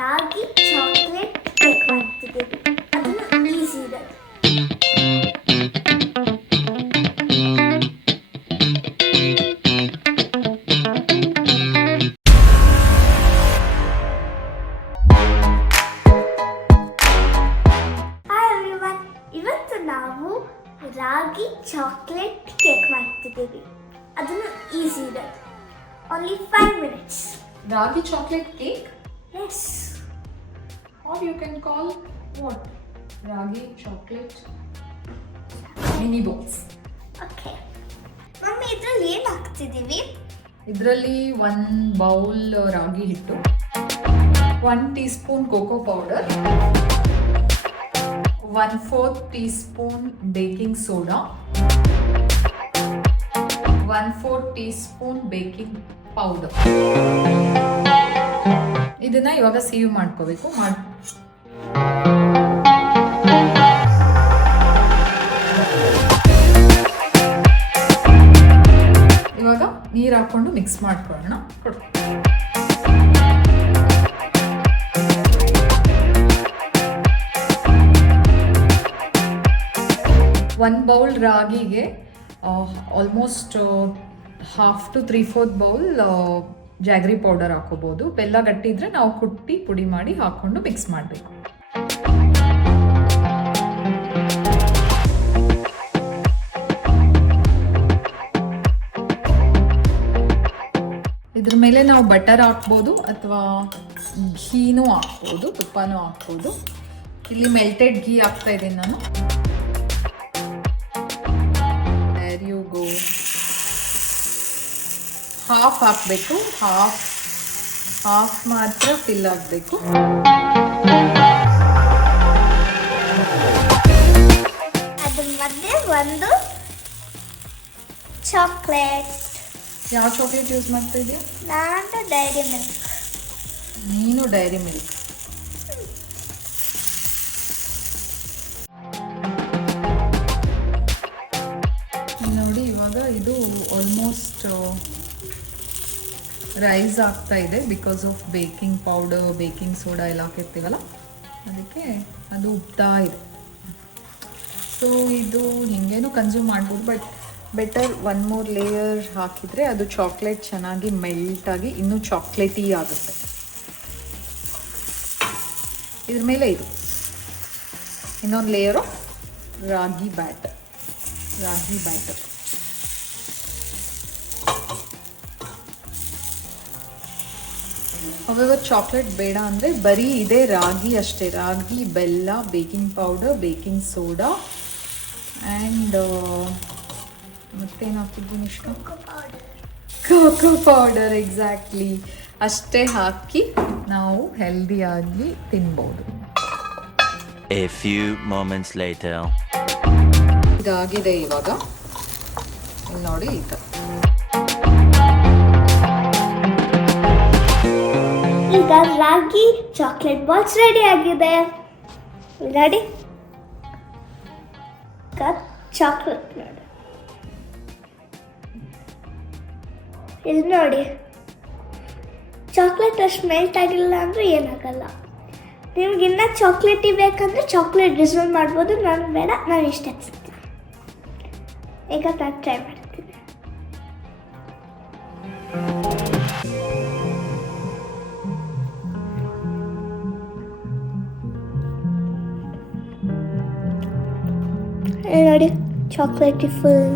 ರಾಗಿ chocolate cake ಮಾಡ್ತಿದ್ದೀವಿ. ಅದನ್ನು easy ಇದೆ. ಹಾಯ್ ಎವ್ರಿವನ್, ಇವತ್ತು ನಾವು ರಾಗಿ ಚಾಕ್ಲೇಟ್ ಕೇಕ್ ಮಾಡ್ತಿದ್ದೀವಿ. ಅದನ್ನು ಈಸಿ ಇದೆ. Only 5 minutes. Ragi chocolate cake? Yes. Or you can call what? Ragi chocolate mini balls. Okay. Mummy ಇದ್ರಲ್ಲಿ ಏನು ಹಾಕ್ತಿದ್ದೀವಿ? ಇದರಲ್ಲಿ 1 ಬೌಲ್ ರಾಗಿ ಹಿಟ್ಟು, 1 tea spoon cocoa powder, 1/4 tea spoon baking soda, 1/4 tea spoon baking powder. ಇದನ್ನ ಇವಾಗ sieve ಮಾಡ್ಕೋಬೇಕು. ಇವಾಗ ನೀರು ಹಾಕೊಂಡು ಮಿಕ್ಸ್ ಮಾಡ್ಕೊಳ್ಳೋಣ. ಕೊಡು. 1 ಬೌಲ್ ರಾಗಿಗೆ almost 1/2 to 3/4 bowl jaggery powder ಹಾಕೋಬಹುದು. ಬೆಲ್ಲ ಗಟ್ಟಿ ಇದ್ರೆ ನಾವು ಕುಟ್ಟಿ ಪುಡಿ ಮಾಡಿ ಹಾಕೊಂಡು ಮಿಕ್ಸ್ ಮಾಡಬೇಕು. ಇದ್ರ ಮೇಲೆ ನಾವು ಬಟರ್ ಹಾಕ್ಬೋದು ಅಥವಾ ಘೀನೂ ಹಾಕ್ಬೋದು, ತುಪ್ಪನೂ ಹಾಕ್ಬೋದು. ಇಲ್ಲಿ ಮೆಲ್ಟೆಡ್ ಘೀ ಹಾಕ್ತಾ ಇದ್ದೀನಿ ನಾನು. There you go. ಹಾಫ್ ಹಾಕಬೇಕು, ಹಾಫ್ ಮಾತ್ರ ಫಿಲ್ ಆಗಬೇಕು. ಅದ್ರ ಮಧ್ಯೆ ಒಂದು ಚಾಕ್ಲೇಟ್. ಯಾವ ಚಾಕ್ಲೇಟ್ ಯೂಸ್ ಮಾಡ್ತಾ ಇದೆಯಾ? ನಾನು ಡೈರಿ ಮಿಲ್ಕ್. ನೀನು ಡೈರಿ ಮಿಲ್ಕ್. ನೋಡಿ, ಇವಾಗ ಇದು ಆಲ್ಮೋಸ್ಟ್ ರೈಸ್ ಆಗ್ತಾ ಇದೆ because of baking powder, baking soda ಎಲ್ಲ ಹಾಕಿರ್ತೀವಲ್ಲ, ಅದಕ್ಕೆ ಅದು ಉಬ್ತಾ ಇದೆ. ಸೊ ಇದು ಹಿಂಗೇನು ಕನ್ಸ್ಯೂಮ್ ಮಾಡ್ಬೋದು, ಬಟ್ ಬೆಟರ್ 1 more ಲೇಯರ್ ಹಾಕಿದರೆ ಅದು ಚಾಕ್ಲೇಟ್ ಚೆನ್ನಾಗಿ ಮೆಲ್ಟಾಗಿ ಇನ್ನೂ ಚಾಕ್ಲೇಟಿ ಆಗುತ್ತೆ. ಇದ್ರ ಮೇಲೆ ಇದು ಇನ್ನೊಂದು ಲೇಯರು ರಾಗಿ ಬ್ಯಾಟರ್. ಅವಾಗ ಚಾಕ್ಲೇಟ್ ಬೇಡ ಅಂದರೆ ಬರೀ ಇದೆ ರಾಗಿ ಅಷ್ಟೇ. ರಾಗಿ, ಬೆಲ್ಲ, baking powder, baking soda and ಮತ್ತೇನು ಹಾಕಿದ್ದೀನಿ ಇಷ್ಟ? Cocoa powder. ಎಕ್ಸಾಕ್ಟ್ಲಿ ಅಷ್ಟೇ ಹಾಕಿ ನಾವು ಹೆಲ್ದಿಯಾಗಿ ತಿನ್ಬೋದು. A few moments later. ಇದಾಗಿದೆ ಇವಾಗ. ಇಲ್ಲಿ ನೋಡಿ, ಈಗ ಈಗ ರಾಗಿ ಚಾಕ್ಲೇಟ್ ಬಾಲ್ಸ್ ರೆಡಿ ಆಗಿದೆ. ರೆಡಿ? ಚಾಕ್ಲೇಟ್ ನೋಡಿ, ಇಲ್ಲಿ ನೋಡಿ, ಚಾಕ್ಲೇಟ್ ಅಷ್ಟು ಮೆಲ್ಟ್ ಆಗಿಲ್ಲ ಅಂದರೆ ಏನಾಗಲ್ಲ. ನಿಮ್ಗೆ ಇನ್ನೂ ಚಾಕ್ಲೇಟಿ ಬೇಕಂದ್ರೆ ಚಾಕ್ಲೇಟ್ ಡಿಸೈನ್ ಮಾಡ್ಬೋದು. ನಾನು ಬೇಡ, ನಾನು ಇಷ್ಟ ಹಾಕ್ತೀನಿ. ಈಗ ನಾನು ಟ್ರೈ ಮಾಡ್ತೀನಿ. ನೋಡಿ, ಚಾಕ್ಲೇಟಿ ಫುಲ್.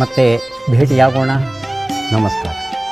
ಮತ್ತೆ ಭೇಟಿಯಾಗೋಣ. ನಮಸ್ಕಾರ.